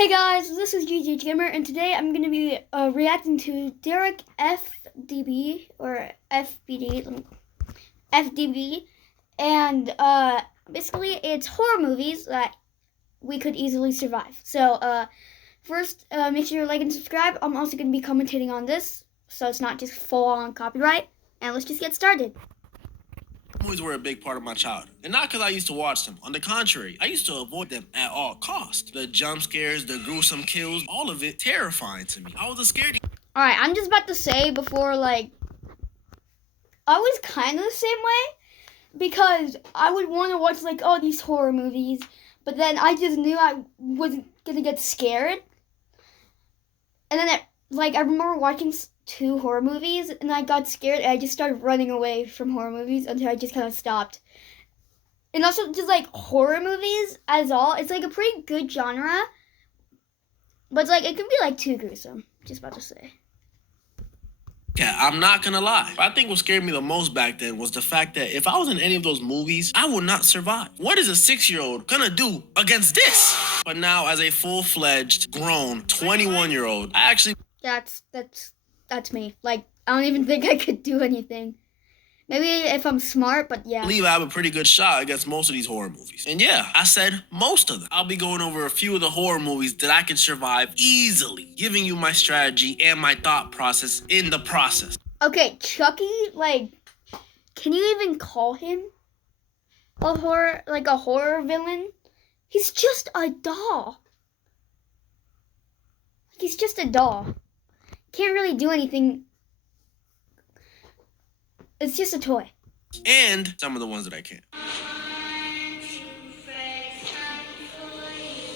Hey guys, this is GG Gamer, and today I'm going to be reacting to Derekfdb or FDB, and basically it's horror movies that we could easily survive. So first, make sure you like and subscribe. I'm also going to be commentating on this, so it's not just full-on copyright. And let's just get started. Movies were a big part of my childhood, and not because I used to watch them. On the contrary, I used to avoid them at all costs. The jump scares, the gruesome kills, all of it terrifying to me. I was a scaredy. Alright, I'm just about to say before, I was kind of the same way, because I would want to watch, all these horror movies, but then I just knew I wasn't going to get scared. And then, I remember watching 2 horror movies, and I got scared, and I just started running away from horror movies until I just kind of stopped. And also, just, horror movies as all, it's, a pretty good genre, but, it can be, too gruesome, just about to say. Yeah, I'm not gonna lie. I think what scared me the most back then was the fact that if I was in any of those movies, I would not survive. What is a 6-year-old gonna do against this? But now, as a full-fledged, grown 21-year-old, I actually... That's me. I don't even think I could do anything. Maybe if I'm smart, but yeah. I believe I have a pretty good shot against most of these horror movies. And yeah, I said most of them. I'll be going over a few of the horror movies that I can survive easily, giving you my strategy and my thought process in the process. Okay, Chucky, can you even call him a horror villain? He's just a doll. He's just a doll. Can't really do anything. It's just a toy. And some of the ones that I can.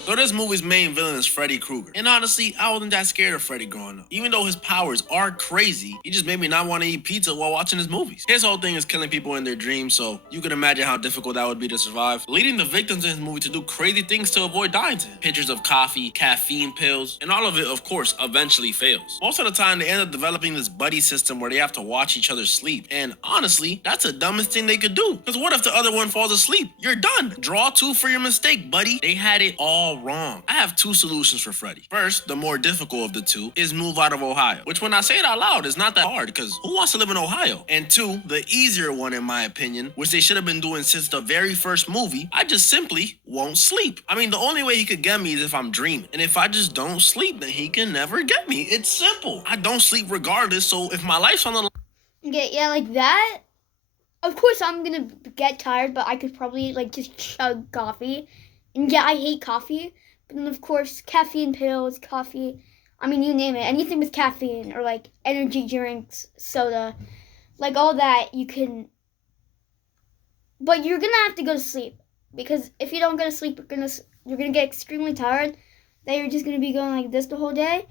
So this movie's main villain is Freddy Krueger. And honestly, I wasn't that scared of Freddy growing up. Even though his powers are crazy, he just made me not want to eat pizza while watching his movies. His whole thing is killing people in their dreams, so you can imagine how difficult that would be to survive. Leading the victims in his movie to do crazy things to avoid dying to him. Pictures of coffee, caffeine pills, and all of it, of course, eventually fails. Most of the time, they end up developing this buddy system where they have to watch each other sleep. And honestly, that's the dumbest thing they could do. Because what if the other one falls asleep? You're done. Draw 2 for your mistake, buddy. They had it all wrong. I have 2 solutions for Freddy. First, the more difficult of the 2 is move out of Ohio, which when I say it out loud is not that hard because who wants to live in Ohio? And 2, the easier one in my opinion, which they should have been doing since the very first movie, I just simply won't sleep. I mean, the only way he could get me is if I'm dreaming. And if I just don't sleep, then he can never get me. It's simple. I don't sleep regardless, so if my life's on the line... Okay, yeah, like that. Of course I'm gonna get tired, but I could probably just chug coffee. And yeah, I hate coffee. But then, of course, caffeine pills, coffee, I mean, you name it. Anything with caffeine or, energy drinks, soda, all that, you can... But you're going to have to go to sleep. Because if you don't go to sleep, you're gonna get extremely tired. Then you're just going to be going like this the whole day.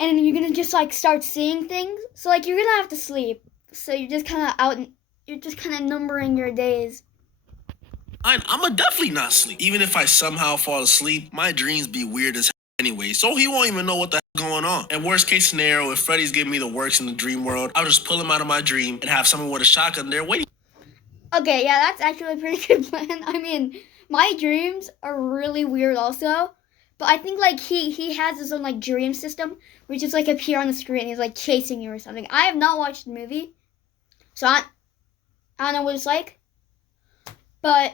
And then you're going to just, start seeing things. So, you're going to have to sleep. So you're just kind of out, and you're just kind of numbering your days. I'ma definitely not sleep. Even if I somehow fall asleep, my dreams be weird as hell anyway, so he won't even know what the hell going on. And worst case scenario, if Freddy's giving me the works in the dream world, I'll just pull him out of my dream and have someone with a shotgun there waiting. Okay, yeah, that's actually a pretty good plan. I mean, my dreams are really weird also, but I think he has his own dream system, which is appear on the screen and he's chasing you or something. I have not watched the movie, so I don't know what it's like, but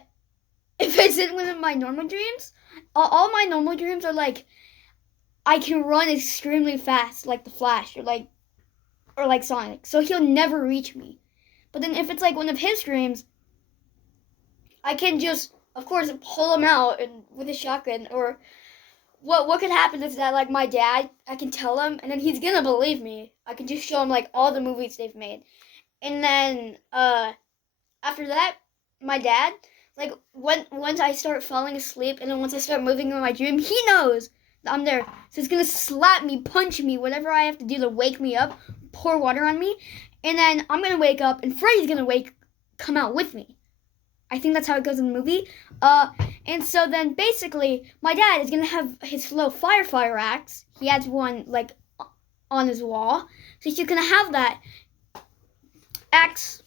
if it's in one of my normal dreams, all my normal dreams are I can run extremely fast, like the Flash, or like Sonic, so he'll never reach me. But then if it's one of his dreams, I can just, of course, pull him out and with a shotgun. Or what could happen is that my dad, I can tell him, and then he's gonna believe me. I can just show him all the movies they've made, and then after that, my dad. Once I start falling asleep and then once I start moving in my dream, he knows that I'm there. So he's going to slap me, punch me, whatever I have to do to wake me up, pour water on me. And then I'm going to wake up and Freddy's going to come out with me. I think that's how it goes in the movie. And so then basically my dad is going to have his little fire axe. He has one on his wall. So he's just going to have that axe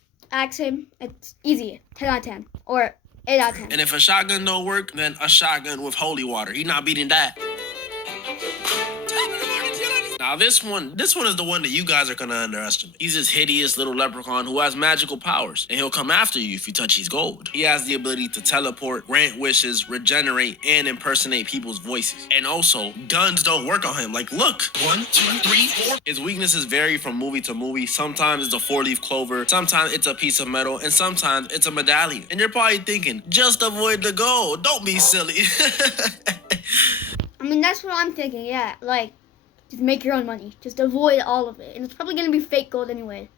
him. It's easy. 10 out of 10. Or 8 out of 10. And if a shotgun don't work, then a shotgun with holy water. He not beating that. Now this one is the one that you guys are gonna underestimate. He's this hideous little leprechaun who has magical powers, and he'll come after you if you touch his gold. He has the ability to teleport, grant wishes, regenerate, and impersonate people's voices. And also, guns don't work on him. Like, look, 1, 2, 3, 4. His weaknesses vary from movie to movie. Sometimes it's a 4-leaf clover, sometimes it's a piece of metal, and sometimes it's a medallion. And you're probably thinking, just avoid the gold. Don't be silly. I mean, that's what I'm thinking, yeah. Like, just make your own money. Just avoid all of it. And it's probably going to be fake gold anyway.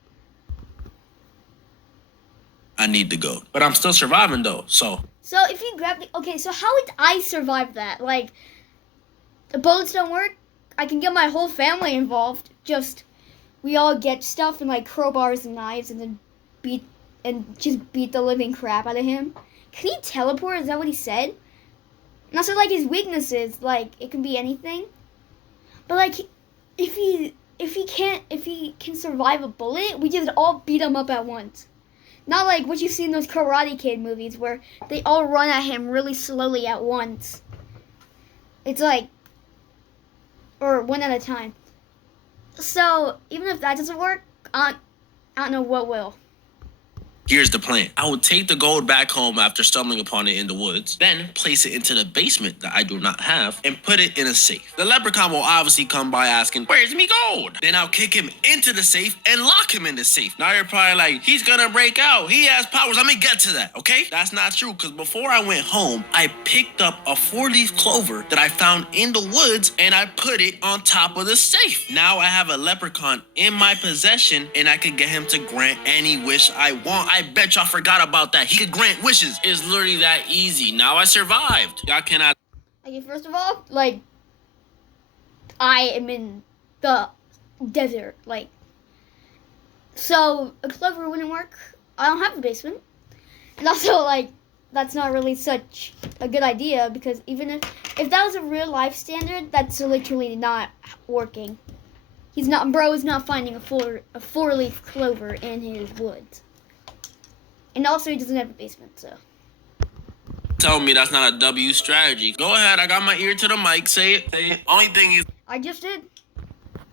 I need the gold. But I'm still surviving, though, so. So, if you grab the... Okay, so how would I survive that? Like, the bullets don't work? I can get my whole family involved. Just, we all get stuff and, like, crowbars and knives and then beat the living crap out of him. Can he teleport? Is that what he said? And also, like, his weaknesses, like, it can be anything. But, like, if he can survive a bullet, we just all beat him up at once. Not like what you see in those Karate Kid movies where they all run at him really slowly at once. It's like, or one at a time. So, even if that doesn't work, I don't know what will. Here's the plan. I will take the gold back home after stumbling upon it in the woods, then place it into the basement that I do not have, and put it in a safe. The leprechaun will obviously come by asking, where's me gold? Then I'll kick him into the safe and lock him in the safe. Now you're probably like, he's gonna break out. He has powers. Let me get to that, okay? That's not true, because before I went home, I picked up a 4-leaf clover that I found in the woods, and I put it on top of the safe. Now I have a leprechaun in my possession, and I can get him to grant any wish I want. I bet y'all forgot about that. He could grant wishes. It's literally that easy. Now I survived. Y'all cannot. Okay, first of all, like, I am in the desert, like, so a clover wouldn't work. I don't have a basement. And also, like, that's not really such a good idea because even if that was a real life standard, that's literally not working. Bro is not finding a 4-leaf clover in his woods. And also, he doesn't have a basement, so. Tell me that's not a W strategy. Go ahead, I got my ear to the mic. Say it. Only thing is, I just did.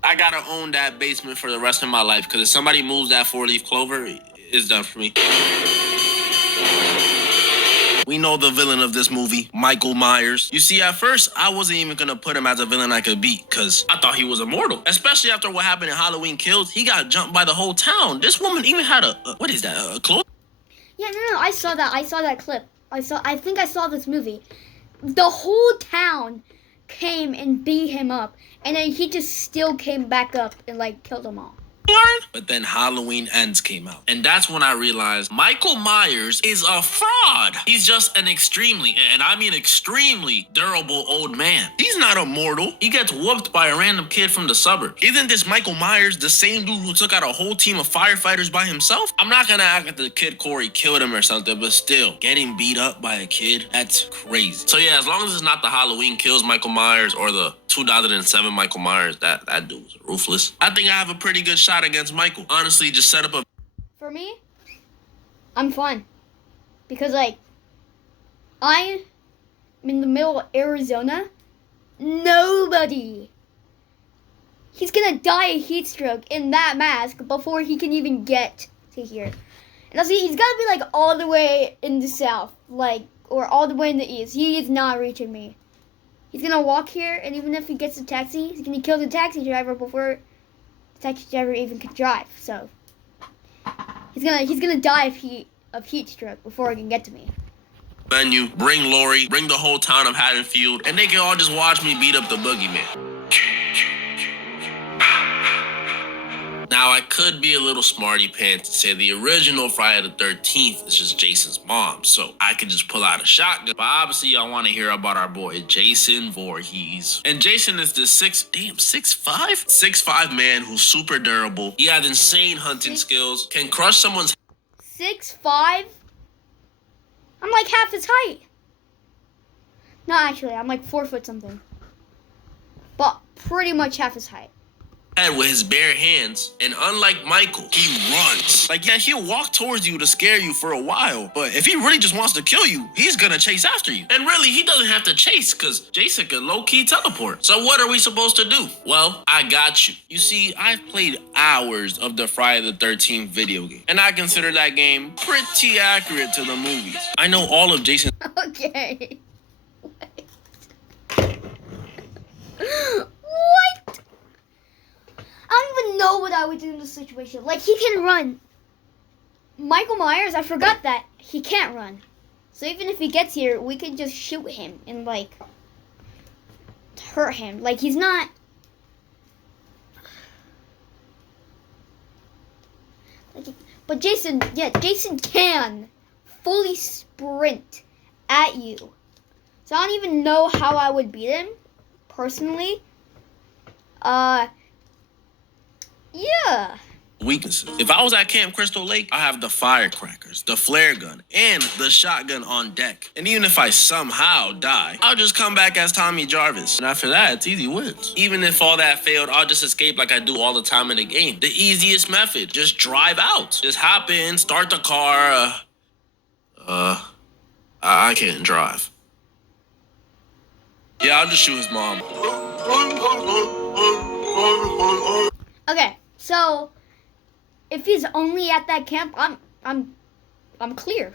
I gotta own that basement for the rest of my life, because if somebody moves that 4-leaf clover, it's done for me. We know the villain of this movie, Michael Myers. You see, at first, I wasn't even gonna put him as a villain I could beat, because I thought he was immortal. Especially after what happened in Halloween Kills, he got jumped by the whole town. This woman even had a clothes? Yeah, no, I saw that clip. I think I saw this movie. The whole town came and beat him up, and then he just still came back up and, like, killed them all. But then Halloween Ends came out. And that's when I realized Michael Myers is a fraud. He's just an extremely, and I mean extremely, durable old man. He's not immortal. He gets whooped by a random kid from the suburbs. Isn't this Michael Myers the same dude who took out a whole team of firefighters by himself? I'm not gonna act like the kid Corey killed him or something, but still, getting beat up by a kid, that's crazy. So yeah, as long as it's not the Halloween Kills Michael Myers or the 2007 Michael Myers, that dude was ruthless. I think I have a pretty good shot against Michael. Honestly, just set up a... For me, I'm fine. Because, like, I'm in the middle of Arizona. Nobody. He's gonna die a heat stroke in that mask before he can even get to here. And also, he's gotta be, like, all the way in the south. Like, or all the way in the east. He is not reaching me. He's gonna walk here, and even if he gets a taxi, he's gonna kill the taxi driver before the taxi driver even could drive. So he's gonna die of heat stroke before he can get to me. Venue, bring Lori, bring the whole town of Haddonfield, and they can all just watch me beat up the boogeyman. Now, I could be a little smarty pants and say the original Friday the 13th is just Jason's mom, so I could just pull out a shotgun. But obviously, y'all want to hear about our boy, Jason Voorhees. And Jason is this 6'5" man who's super durable. He has insane hunting skills, can crush someone's... 6'5"? I'm like half his height. No, actually, I'm like 4 foot something. But pretty much half his height. head with his bare hands, and unlike Michael, he runs. Like, yeah, he'll walk towards you to scare you for a while, but if he really just wants to kill you, he's gonna chase after you. And really, he doesn't have to chase, because Jason can low-key teleport. So what are we supposed to do? Well, I got you. You see, I've played hours of the Friday the 13th video game, and I consider that game pretty accurate to the movies. I know all of Jason's Okay. What? I don't even know what I would do in this situation. Like, he can run. Michael Myers, I forgot that he can't run. So even if he gets here, we could just shoot him and, like, hurt him. Like, he's not... But Jason, yeah, Jason can fully sprint at you. So I don't even know how I would beat him, personally. Yeah. weaknesses. If I was at Camp Crystal Lake, I have the firecrackers, the flare gun, and the shotgun on deck. And even if I somehow die, I'll just come back as Tommy Jarvis. And after that, it's easy wins. Even if all that failed, I'll just escape like I do all the time in the game. The easiest method, just drive out. Just hop in, start the car. I can't drive. Yeah, I'll just shoot his mom. Okay, so if he's only at that camp, I'm clear.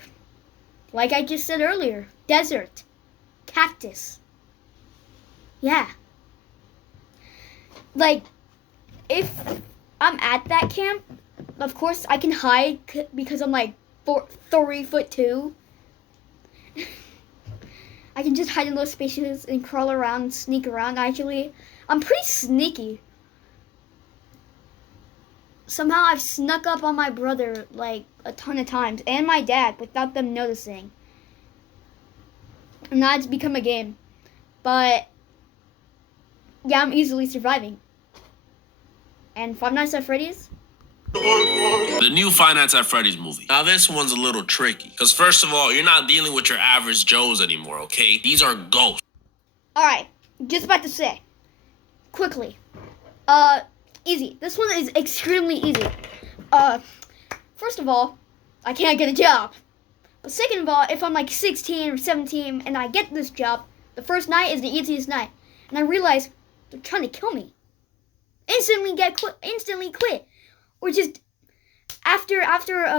Like I just said earlier, desert, cactus. Yeah. Like if I'm at that camp, of course I can hide because I'm like 3'2". I can just hide in those spaces and crawl around and sneak around. Actually, I'm pretty sneaky. Somehow I've snuck up on my brother like a ton of times and my dad without them noticing. And now it's become a game. But yeah, I'm easily surviving. And Five Nights at Freddy's? The new Five Nights at Freddy's movie. Now this one's a little tricky. Because first of all, you're not dealing with your average Joes anymore, okay? These are ghosts. Alright, just about to say. Quickly. Easy. This one is extremely easy. First of all, I can't get a job. But second of all, if I'm like 16 or 17 and I get this job, the first night is the easiest night. And I realize they're trying to kill me. Instantly quit. Or just after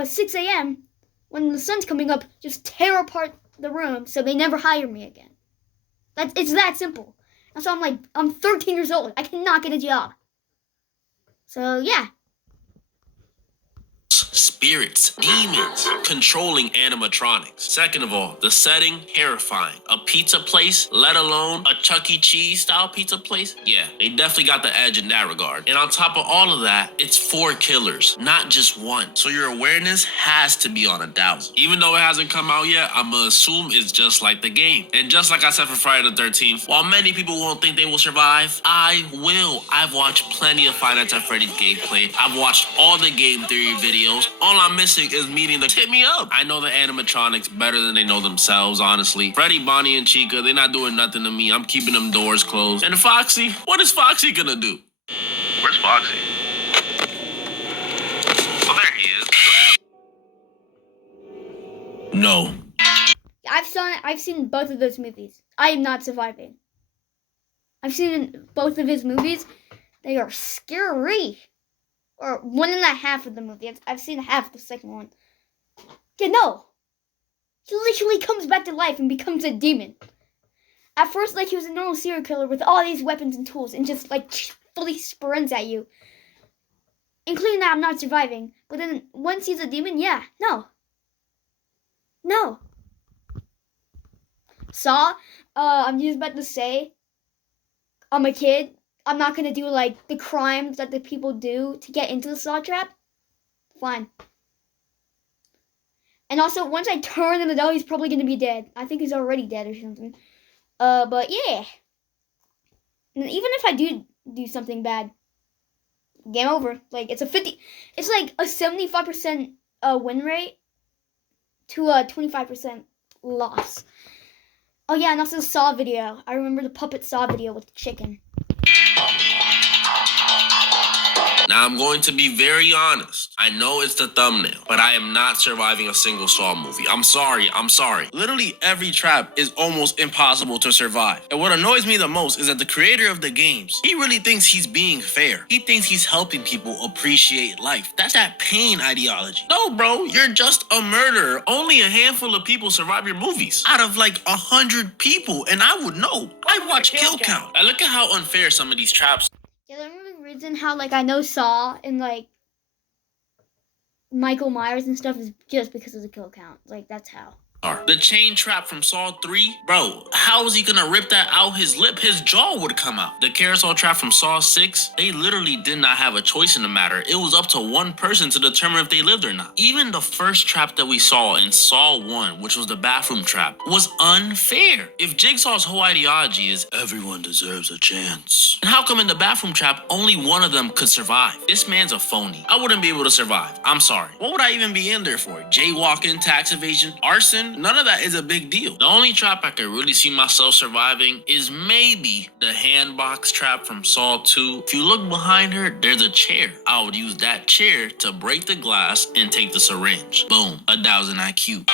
6 a.m. when the sun's coming up, just tear apart the room so they never hire me again. It's that simple. And so I'm 13 years old. I cannot get a job. So yeah. Spirits, demons, controlling animatronics. Second of all, the setting, terrifying. A pizza place, let alone a Chuck E. Cheese style pizza place? Yeah, they definitely got the edge in that regard. And on top of all of that, it's 4 killers, not just one. So your awareness has to be on 1,000. Even though it hasn't come out yet, I'ma assume it's just like the game. And just like I said for Friday the 13th, while many people won't think they will survive, I will. I've watched plenty of Five Nights at Freddy's gameplay. I've watched all the game theory videos. All I'm missing is meeting the hit me up. I know the animatronics better than they know themselves, honestly. Freddy, Bonnie, and Chica, they're not doing nothing to me. I'm keeping them doors closed. And Foxy, what is Foxy gonna do? Where's Foxy? Oh, there he is. No. I've seen both of those movies. I am not surviving. I've seen both of his movies. They are scary. Or 1.5 of the movie. I've seen half of the second one. Yeah, no. He literally comes back to life and becomes a demon. At first, like, he was a normal serial killer with all these weapons and tools and just, like, fully sprints at you. Including that I'm not surviving. But then, once he's a demon, yeah, no. No. Saw, I'm just about to say, I'm a kid. I'm not going to do, like, the crimes that the people do to get into the Saw trap. Fine. And also, once I turn an adult, he's probably going to be dead. I think he's already dead or something. But yeah. And even if I do something bad, game over. Like, it's like a 75% win rate to a 25% loss. Oh yeah, and also the Saw video. I remember the puppet Saw video with the chicken. Now, I'm going to be very honest. I know it's the thumbnail, but I am not surviving a single Saw movie. I'm sorry. Literally every trap is almost impossible to survive. And what annoys me the most is that the creator of the games, he really thinks he's being fair. He thinks he's helping people appreciate life. That's that pain ideology. No, bro, you're just a murderer. Only a handful of people survive your movies. Out of like 100 people, and I would know. I watch kill count. I look at how unfair some of these traps. Yeah, the only reason how like I know Saw and like Michael Myers and stuff is just because of the kill count. Like that's how. The chain trap from Saw 3, bro, how is he gonna rip that out his lip? His jaw would come out. The carousel trap from Saw 6, they literally did not have a choice in the matter. It was up to one person to determine if they lived or not. Even the first trap that we saw in Saw 1, which was the bathroom trap, was unfair. If Jigsaw's whole ideology is everyone deserves a chance, and how come in the bathroom trap only one of them could survive? This man's a phony. I wouldn't be able to survive. I'm sorry. What would I even be in there for? Jaywalking, tax evasion, arson? None of that is a big deal. The only trap I could really see myself surviving is maybe the handbox trap from Saw 2. If you look behind her, there's a chair. I would use that chair to break the glass and take the syringe. Boom, 1,000 IQ.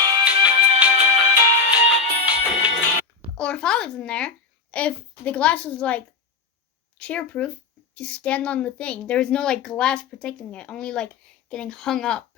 Or if I was in there, if the glass was like chair proof, just stand on the thing. There was no like glass protecting it, only like getting hung up.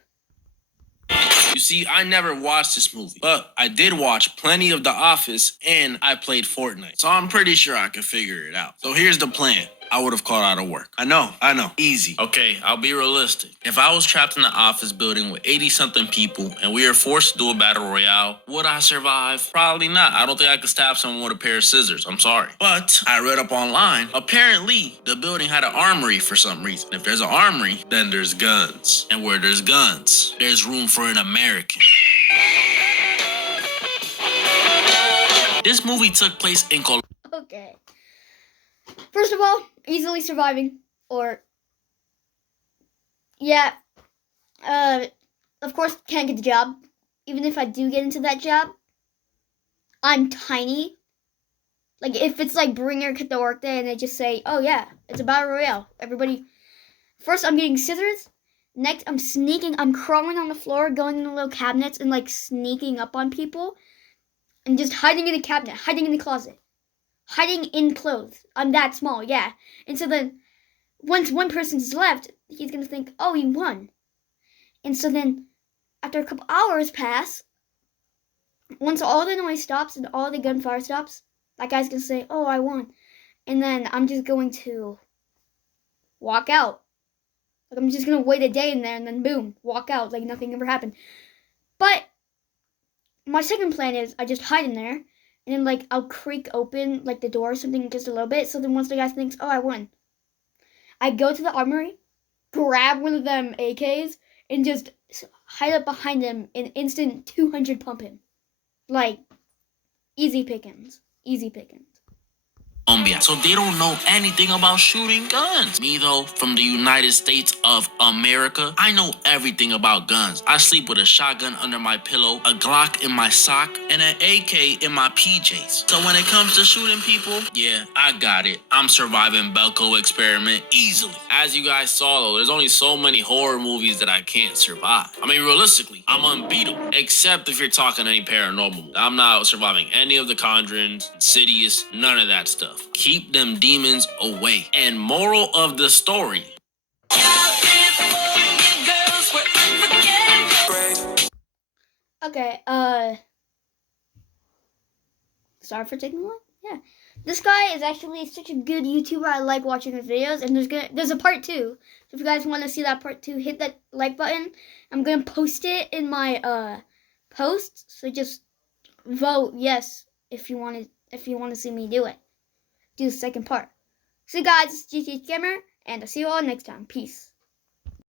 You see, I never watched this movie, but I did watch plenty of The Office and I played Fortnite. So I'm pretty sure I could figure it out. So here's the plan. I would have called out of work. I know. Easy. Okay, I'll be realistic. If I was trapped in the office building with 80-something people and we were forced to do a battle royale, would I survive? Probably not. I don't think I could stab someone with a pair of scissors. I'm sorry. But I read up online. Apparently, the building had an armory for some reason. If there's an armory, then there's guns. And where there's guns, there's room for an American. This movie took place in Colombia. Okay. First of all, easily surviving, or yeah, of course can't get the job. Even if I do get into that job, I'm tiny. Like if it's like bring your kid to work day and they just say, oh yeah, it's a battle royale. Everybody, first I'm getting scissors. Next I'm sneaking, I'm crawling on the floor, going in the little cabinets and like sneaking up on people, and just hiding in the cabinet, hiding in the closet. Hiding in clothes. I'm that small, yeah. And so then, once one person's left, he's gonna think, oh, he won. And so then, after a couple hours pass, once all the noise stops and all the gunfire stops, that guy's gonna say, oh, I won. And then I'm just going to walk out. Like, I'm just gonna wait a day in there and then boom, walk out like nothing ever happened. But, my second plan is I just hide in there. And then, like, I'll creak open, like, the door or something just a little bit. So then once the guy thinks, oh, I won, I go to the armory, grab one of them AKs, and just hide up behind him and instant 200 pump him. Like, easy pickings. Easy pickings. So they don't know anything about shooting guns. Me though, from the United States of America, I know everything about guns. I sleep with a shotgun under my pillow, a Glock in my sock, and an AK in my PJs. So when it comes to shooting people, yeah, I got it. I'm surviving Belko experiment easily. As you guys saw though, there's only so many horror movies that I can't survive. I mean, realistically, I'm unbeatable. Except if you're talking any paranormal. I'm not surviving any of the Conjurings, Insidious, none of that stuff. Keep them demons away. And moral of the story. Okay, sorry for taking long. Yeah. This guy is actually such a good YouTuber. I like watching his videos, and there's a part 2. So if you guys want to see that part 2, hit that like button. I'm gonna post it in my post. So just vote yes if you want to see me do it. Do the second part. So guys, it's GTH Gamer, and I'll see you all next time. Peace.